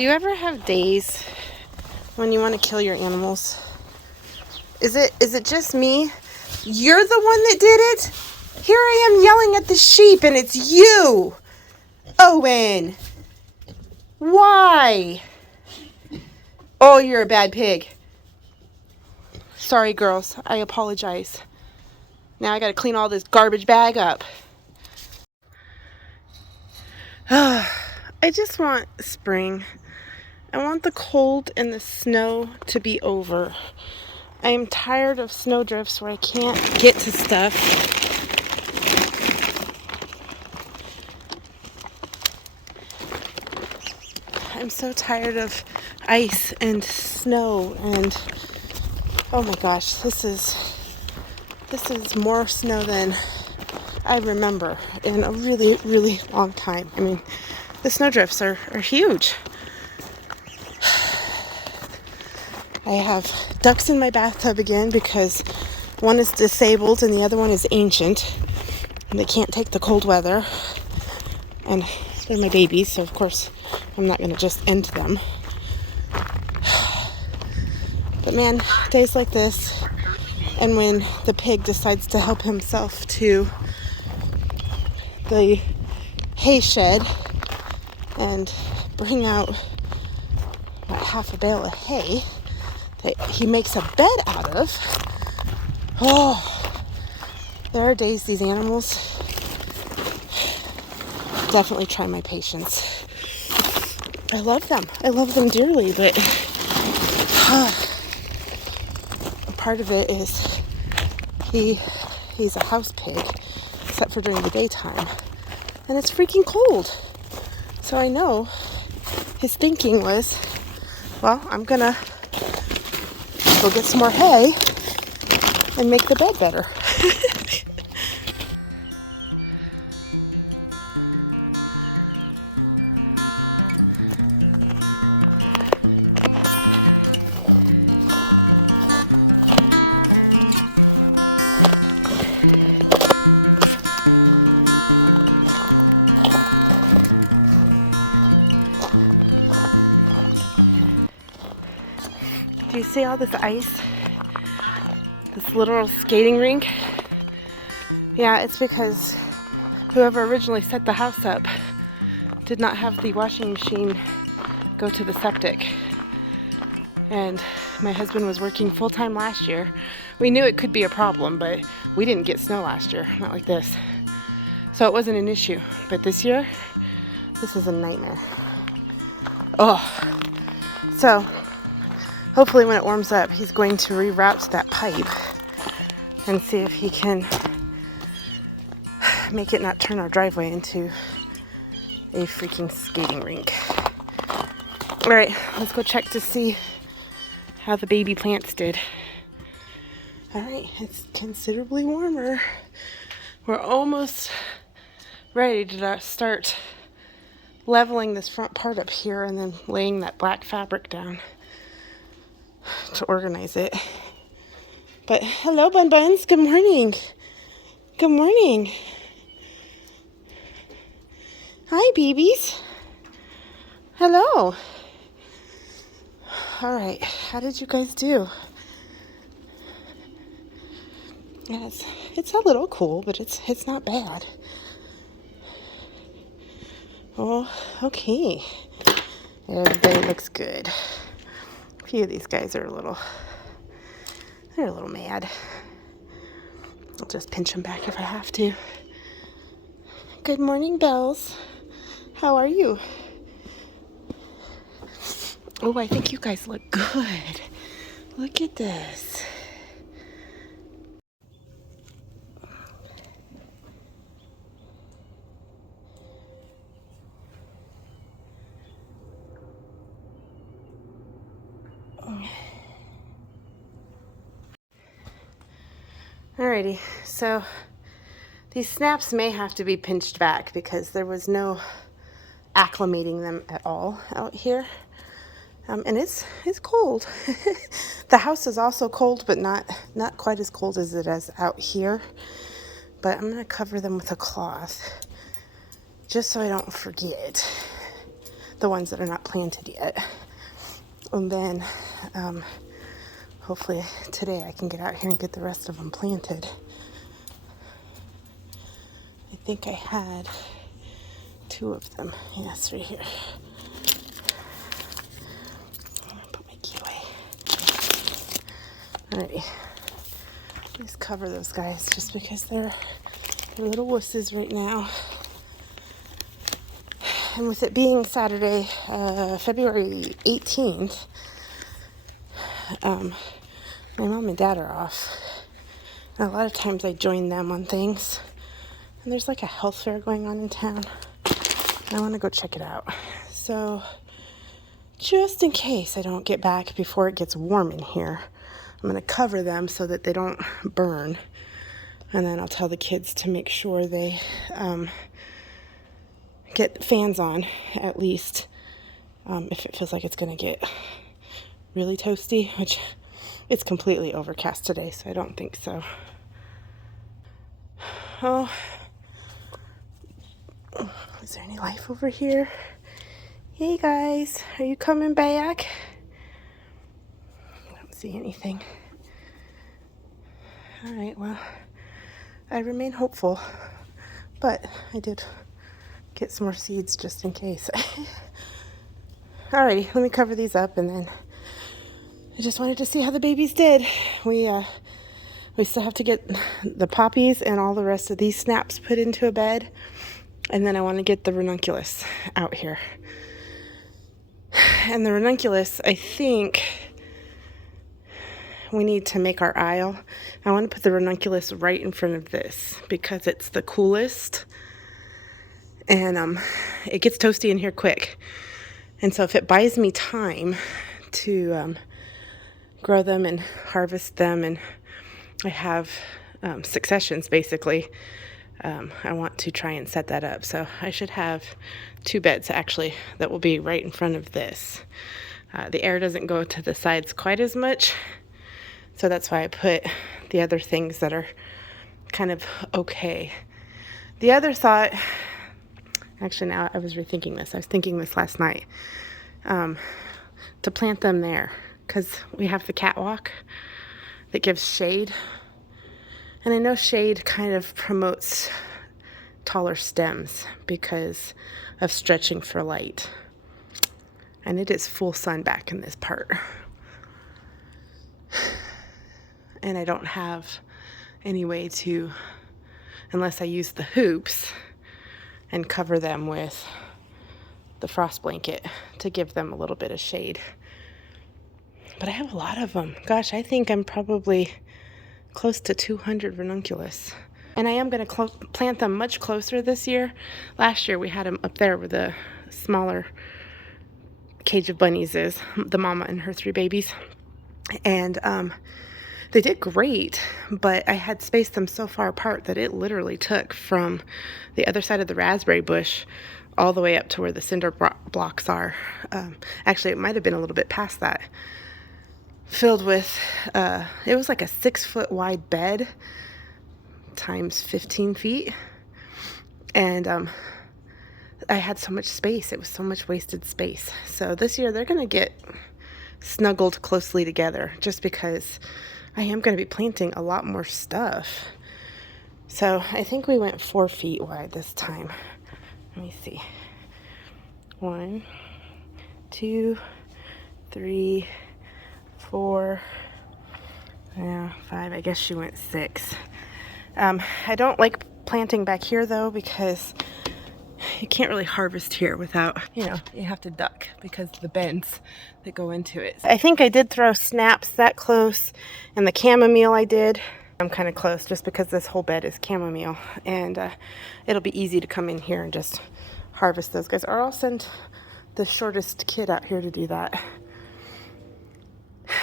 Do you ever have days when you want to kill your animals? Is it just me? You're the one that did it? Here I am yelling at the sheep and it's you! Owen! Why? Oh, you're a bad pig. Sorry, girls. I apologize. Now I gotta clean all this garbage bag up. I just want spring. I want the cold and the snow to be over. I am tired of snowdrifts where I can't get to stuff. I'm so tired of ice and snow and oh my gosh, this is more snow than I remember in a really, really long time. I mean, the snowdrifts are huge. I have ducks in my bathtub again because one is disabled and the other one is ancient. And they can't take the cold weather. And they're my babies, so of course I'm not going to just end them. But man, days like this, and when the pig decides to help himself to the hay shed and bring out half a bale of hay that he makes a bed out of. Oh, there are days these animals definitely try my patience. I love them. I love them dearly, but a part of it is he's a house pig, except for during the daytime. And it's freaking cold. So I know his thinking was, well, I'm gonna go get some more hay and make the bed better. Do you see all this ice? This literal skating rink? Yeah, it's because whoever originally set the house up did not have the washing machine go to the septic. And my husband was working full-time last year. We knew it could be a problem, but we didn't get snow last year, not like this. So it wasn't an issue. But this year, this is a nightmare. Oh, so hopefully when it warms up, he's going to reroute that pipe and see if he can make it not turn our driveway into a freaking skating rink. All right, let's go check to see how the baby plants did. All right, it's considerably warmer. We're almost ready to start leveling this front part up here and then laying that black fabric down to organize it. But hello, Bun Buns. Good morning. Good morning. Hi, babies. Hello. All right. How did you guys do? Yeah, it's a little cool, but it's not bad. Oh, okay. Everybody looks good. A few of these guys are a little mad. I'll just pinch them back if I have to. Good morning, Bells. How are you? Oh, I think you guys look good. Look at this. Alrighty, so these snaps may have to be pinched back because there was no acclimating them at all out here. And it's cold. The house is also cold, but not quite as cold as it is out here. But I'm gonna cover them with a cloth just so I don't forget. the ones that are not planted yet. And then hopefully today I can get out here and get the rest of them planted. I think I had 2 of them. Yes, right here. I'm gonna put my key away. Alrighty. Let's cover those guys just because they're little wusses right now. And with it being Saturday, February 18th, my mom and dad are off. And a lot of times I join them on things. And there's like a health fair going on in town. And I want to go check it out. So just in case I don't get back before it gets warm in here, I'm going to cover them so that they don't burn. And then I'll tell the kids to make sure they get fans on, at least if it feels like it's going to get really toasty, which it's completely overcast today, so I don't think so. Oh, is there any life over here? Hey guys, are you coming back? I don't see anything. All right, well, I remain hopeful, but I did get some more seeds just in case. Alrighty, let me cover these up, and then I just wanted to see how the babies did. We still have to get the poppies and all the rest of these snaps put into a bed, and then I want to get the ranunculus out here. And the ranunculus, I think we need to make our aisle. I want to put the ranunculus right in front of this because it's the coolest. And it gets toasty in here quick. And so if it buys me time to grow them and harvest them, and I have successions basically, I want to try and set that up. So I should have 2 beds actually that will be right in front of this. The air doesn't go to the sides quite as much. So that's why I put the other things that are kind of okay. The other thought, actually, now I was rethinking this. I was thinking this last night, to plant them there because we have the catwalk that gives shade. And I know shade kind of promotes taller stems because of stretching for light. And it is full sun back in this part. And I don't have any way to, unless I use the hoops and cover them with the frost blanket to give them a little bit of shade. But I have a lot of them. Gosh, I think I'm probably close to 200 ranunculus. And I am going to plant them much closer this year. Last year we had them up there where the smaller cage of bunnies is, the mama and her 3 babies. And they did great, but I had spaced them so far apart that it literally took from the other side of the raspberry bush all the way up to where the cinder blocks are. Actually, it might have been a little bit past that. Filled with, it was like a 6-foot wide bed times 15 feet. And I had so much space. It was so much wasted space. So this year they're going to get snuggled closely together just because I am going to be planting a lot more stuff. So I think we went 4 feet wide this time. Let me see. 1, 2, 3, 4, 5. I guess she went 6. I don't like planting back here though because you can't really harvest here without, you have to duck because of the bends that go into it. I think I did throw snaps that close, and the chamomile I did. I'm kind of close just because this whole bed is chamomile, and it'll be easy to come in here and just harvest those guys. Or I'll send the shortest kid out here to do that.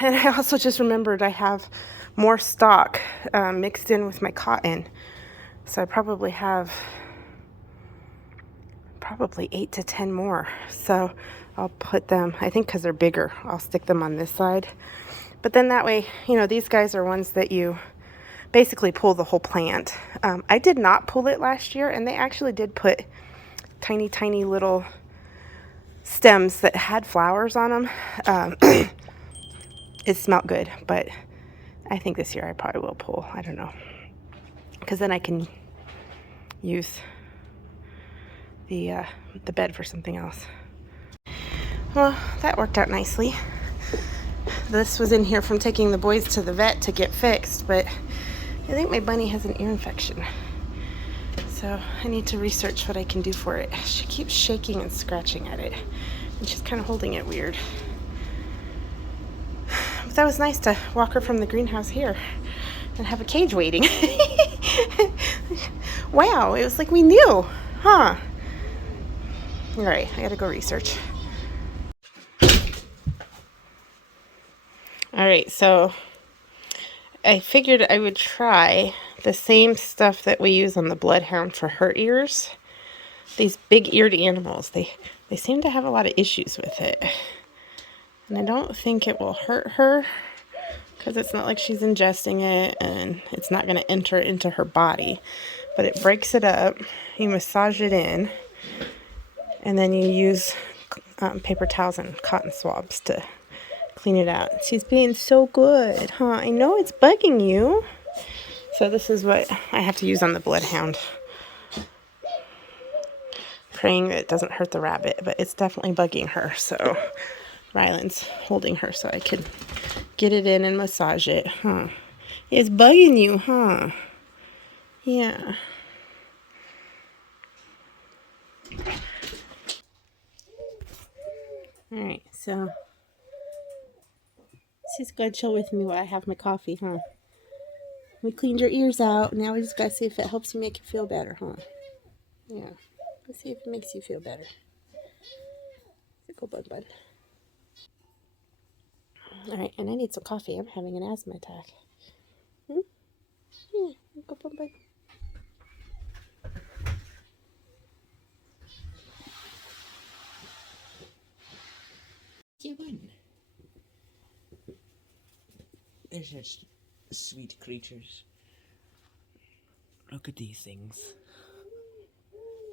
And I also just remembered I have more stock mixed in with my cotton. So I probably have 8 to 10 more. So I'll put them, I think because they're bigger, I'll stick them on this side. But then that way, these guys are ones that you basically pull the whole plant. I did not pull it last year, and they actually did put tiny, tiny little stems that had flowers on them, it smelled good, but I think this year I probably will pull. I don't know. Because then I can use the bed for something else. Well, that worked out nicely. This was in here from taking the boys to the vet to get fixed, but I think my bunny has an ear infection. So I need to research what I can do for it. She keeps shaking and scratching at it, and she's kind of holding it weird. But that was nice to walk her from the greenhouse here and have a cage waiting. Wow, it was like we knew, huh? All right, I gotta go research. All right, so I figured I would try the same stuff that we use on the bloodhound for her ears. These big-eared animals, they seem to have a lot of issues with it. And I don't think it will hurt her because it's not like she's ingesting it and it's not going to enter into her body. But it breaks it up, you massage it in, and then you use paper towels and cotton swabs to clean it out. She's being so good, huh? I know it's bugging you. So this is what I have to use on the bloodhound. Praying that it doesn't hurt the rabbit, but it's definitely bugging her. So Ryland's holding her so I could get it in and massage it, huh? It's bugging you, huh? Yeah. Alright, so she's gonna chill with me while I have my coffee, huh? We cleaned your ears out. Now we just gotta see if it helps you make you feel better, huh? Yeah. Let's see if it makes you feel better. Go, bud. Alright, and I need some coffee. I'm having an asthma attack. Yeah, go, bud. They're such sweet creatures. Look at these things.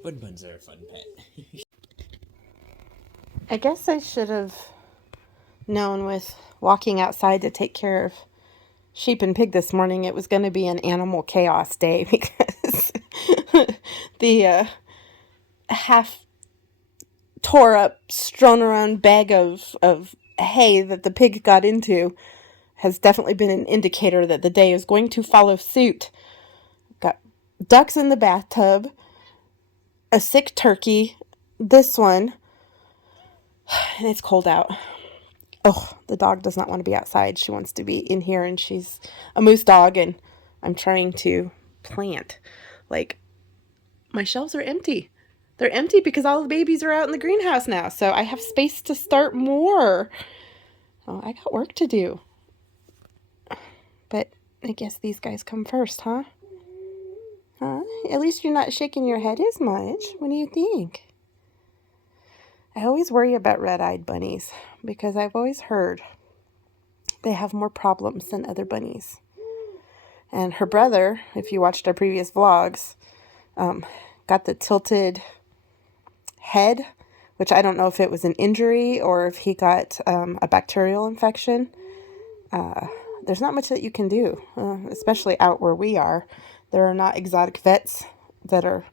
Bun-buns are a fun pet. I guess I should have known with walking outside to take care of sheep and pig this morning it was going to be an animal chaos day because the half tore up, strewn around bag of hay that the pig got into has definitely been an indicator that the day is going to follow suit. Got ducks in the bathtub, a sick turkey, this one, and it's cold out. Oh, the dog does not want to be outside. She wants to be in here, and she's a moose dog, and I'm trying to plant. Like, my shelves are empty. They're empty because all the babies are out in the greenhouse now, so I have space to start more. Oh, I got work to do. But I guess these guys come first, huh? Huh? At least you're not shaking your head as much. What do you think? I always worry about red-eyed bunnies because I've always heard they have more problems than other bunnies. And her brother, if you watched our previous vlogs, got the tilted head, which I don't know if it was an injury or if he got a bacterial infection. There's not much that you can do, especially out where we are. There are not exotic vets that are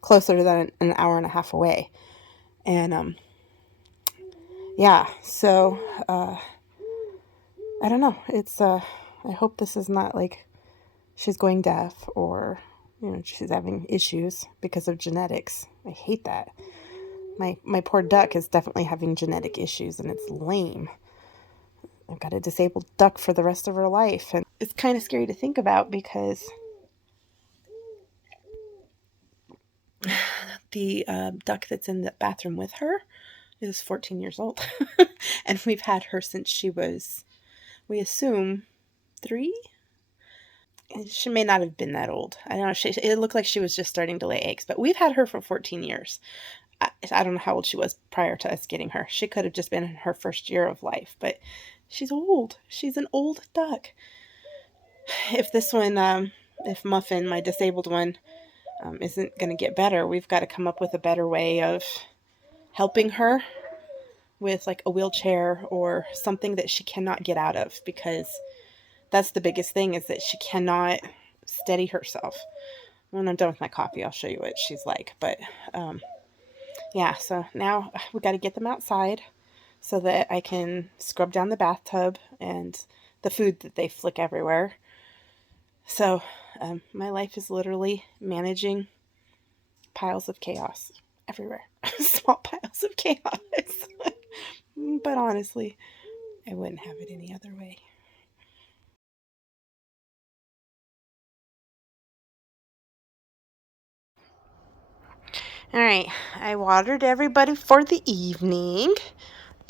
closer than an hour and a half away. And yeah, so I don't know. It's I hope this is not like she's going deaf or she's having issues because of genetics. I hate that. My poor duck is definitely having genetic issues, and it's lame. I've got a disabled duck for the rest of her life, and it's kind of scary to think about because the duck that's in the bathroom with her is 14 years old, and we've had her since she was, we assume, 3. She may not have been that old. I don't know. It looked like she was just starting to lay eggs, but we've had her for 14 years. I don't know how old she was prior to us getting her. She could have just been in her first year of life, but she's old. She's an old duck. If this one, if Muffin, my disabled one, isn't going to get better, we've got to come up with a better way of helping her with like a wheelchair or something that she cannot get out of, because that's the biggest thing, is that she cannot steady herself. When I'm done with my coffee, I'll show you what she's like. But yeah, so now we got to get them outside so that I can scrub down the bathtub and the food that they flick everywhere. So my life is literally managing piles of chaos everywhere. Small piles of chaos. But honestly, I wouldn't have it any other way. All right, I watered everybody for the evening,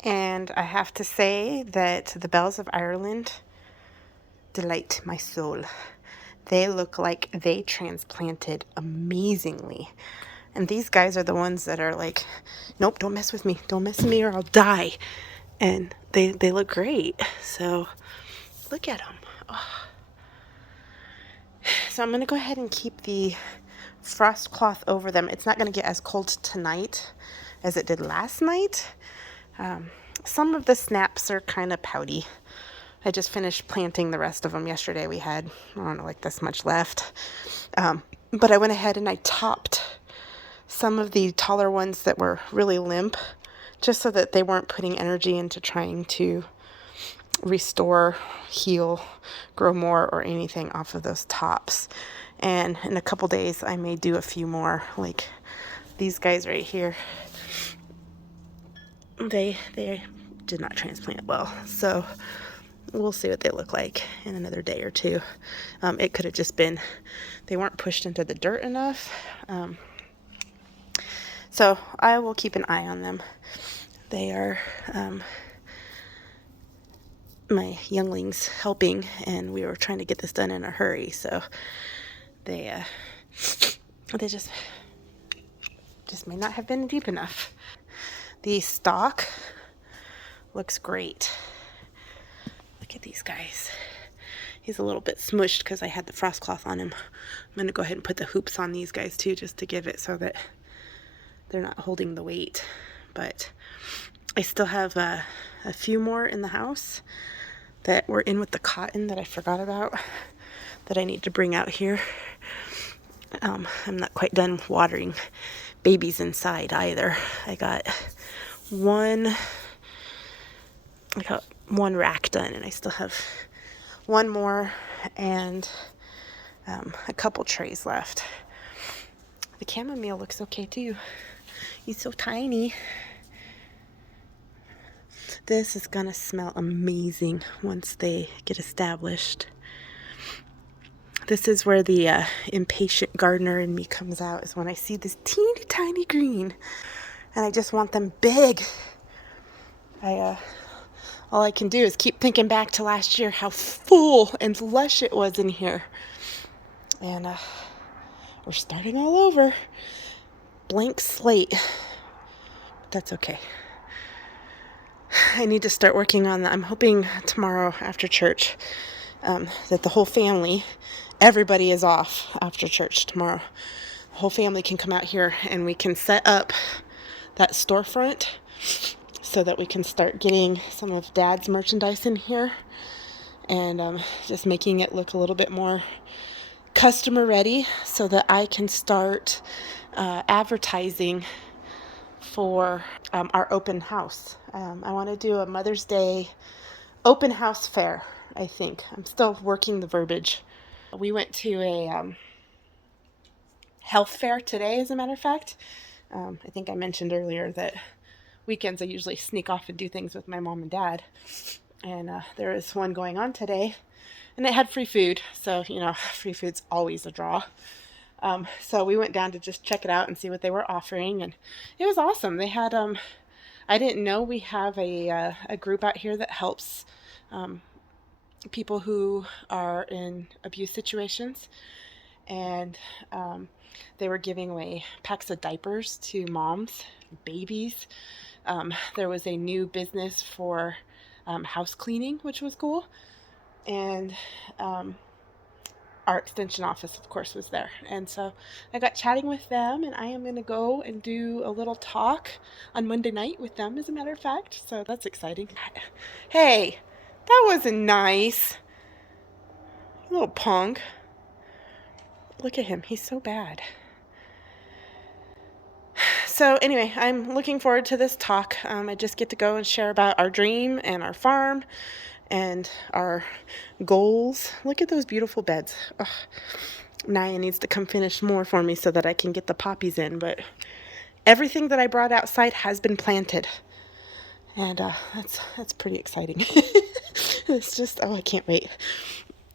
and I have to say that the Bells of Ireland delight my soul. They look like they transplanted amazingly. And these guys are the ones that are like, nope, don't mess with me. Don't mess with me or I'll die. And they look great. So look at them. Oh. So I'm going to go ahead and keep the frost cloth over them. It's not going to get as cold tonight as it did last night. Some of the snaps are kind of pouty. I just finished planting the rest of them yesterday. We had, I don't know, like this much left. But I went ahead and I topped some of the taller ones that were really limp, just so that they weren't putting energy into trying to restore, heal, grow more, or anything off of those tops. And in a couple days, I may do a few more, like these guys right here. They did not transplant well, so we'll see what they look like in another day or two. It could have just been they weren't pushed into the dirt enough. So I will keep an eye on them. They are my younglings helping, and we were trying to get this done in a hurry. So they just may not have been deep enough. The stalk looks great. Look at these guys. He's a little bit smushed because I had the frost cloth on him. I'm going to go ahead and put the hoops on these guys too, just to give it so that they're not holding the weight. But I still have a few more in the house that were in with the cotton that I forgot about, that I need to bring out here. I'm not quite done watering babies inside either. I got one rack done, and I still have one more and a couple trays left. The chamomile looks okay too. He's so tiny. This is gonna smell amazing once they get established. This is where the impatient gardener in me comes out, is when I see this teeny tiny green and I just want them big. All I can do is keep thinking back to last year, how full and lush it was in here. And we're starting all over. Blank slate. But that's okay. I need to start working on that. I'm hoping tomorrow after church that the whole family, everybody is off after church tomorrow. The whole family can come out here and we can set up that storefront so that we can start getting some of Dad's merchandise in here and just making it look a little bit more customer ready, so that I can start advertising for our open house. I want to do a Mother's Day open house fair, I think. I'm still working the verbiage. We went to a health fair today, as a matter of fact. I think I mentioned earlier that weekends I usually sneak off and do things with my mom and dad. And there was one going on today, and it had free food. So, free food's always a draw. So we went down to just check it out and see what they were offering, and it was awesome. They had, I didn't know we have a group out here that helps people who are in abuse situations, and they were giving away packs of diapers to moms, babies. There was a new business for house cleaning, which was cool, and our extension office, of course, was there. And so I got chatting with them, and I am going to go and do a little talk on Monday night with them, as a matter of fact. So that's exciting. Hey, that wasn't nice. Little punk. Look at him. He's so bad. So anyway, I'm looking forward to this talk. I just get to go and share about our dream and our farm and our goals. Look at those beautiful beds. Ugh. Naya needs to come finish more for me so that I can get the poppies in, but everything that I brought outside has been planted, and that's pretty exciting. It's just, oh, I can't wait.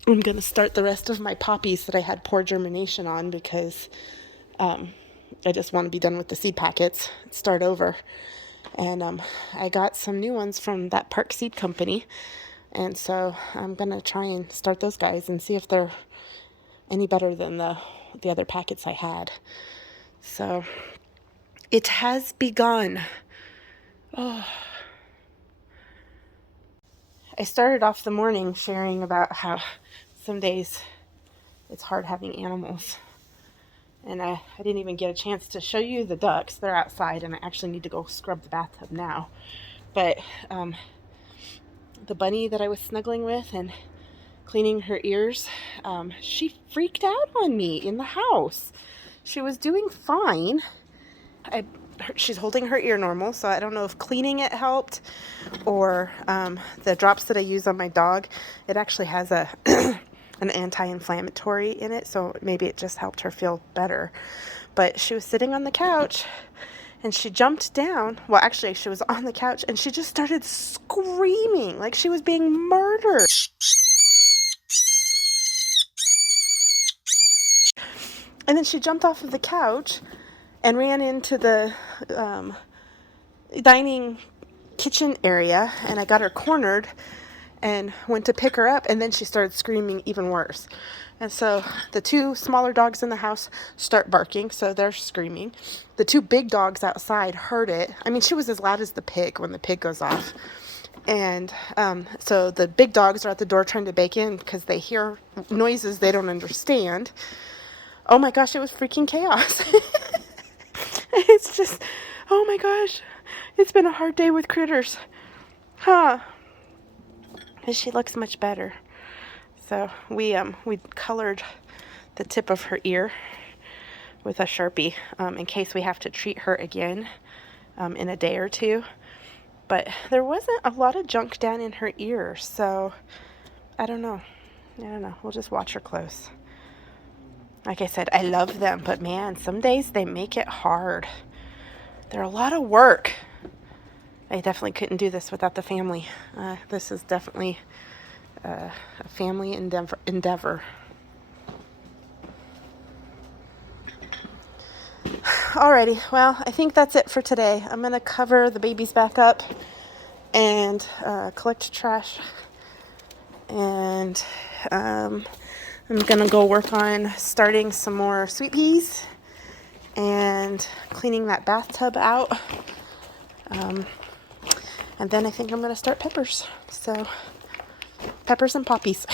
I'm gonna start the rest of my poppies that I had poor germination on because I just want to be done with the seed packets, start over. And I got some new ones from that Park Seed Company, and so I'm gonna try and start those guys and see if they're any better than the other packets I had. So it has begun. Oh. I started off the morning sharing about how some days it's hard having animals. And I didn't even get a chance to show you the ducks. They're outside, and I actually need to go scrub the bathtub now. But the bunny that I was snuggling with and cleaning her ears, she freaked out on me in the house. She was doing fine. She's holding her ear normal, so I don't know if cleaning it helped or the drops that I use on my dog. It actually has an anti-inflammatory in it, so maybe it just helped her feel better. But she was sitting on the couch and she jumped down. Well, actually, she was on the couch and she just started screaming like she was being murdered. And then she jumped off of the couch and ran into the dining kitchen area, and I got her cornered and went to pick her up, and then she started screaming even worse. And so the two smaller dogs in the house start barking, so they're screaming. The two big dogs outside heard it. I mean, she was as loud as the pig when the pig goes off. And so the big dogs are at the door trying to break in because they hear noises they don't understand. Oh my gosh, it was freaking chaos. It's just, oh my gosh, it's been a hard day with critters. Huh. And she looks much better. So we colored the tip of her ear with a Sharpie in case we have to treat her again in a day or two. But there wasn't a lot of junk down in her ear, so I don't know. We'll just watch her close. Like I said, I love them, but man, some days they make it hard. They're a lot of work. I definitely couldn't do this without the family. This is definitely a family endeavor. Alrighty, well, I think that's it for today. I'm going to cover the babies back up and collect trash. And I'm going to go work on starting some more sweet peas and cleaning that bathtub out. And then I think I'm going to start peppers. So, peppers and poppies.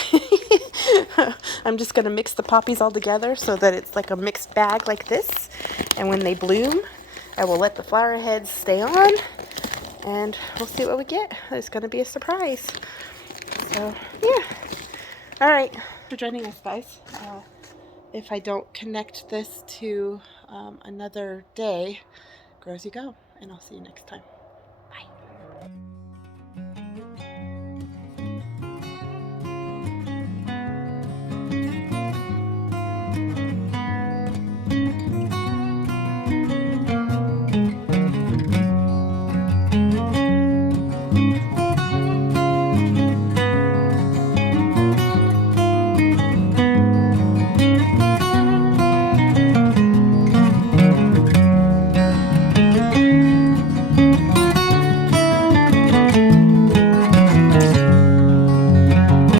I'm just going to mix the poppies all together so that it's like a mixed bag like this. And when they bloom, I will let the flower heads stay on. And we'll see what we get. It's going to be a surprise. So, yeah. All right. For joining us, guys. If I don't connect this to another day, grow as you go. And I'll see you next time.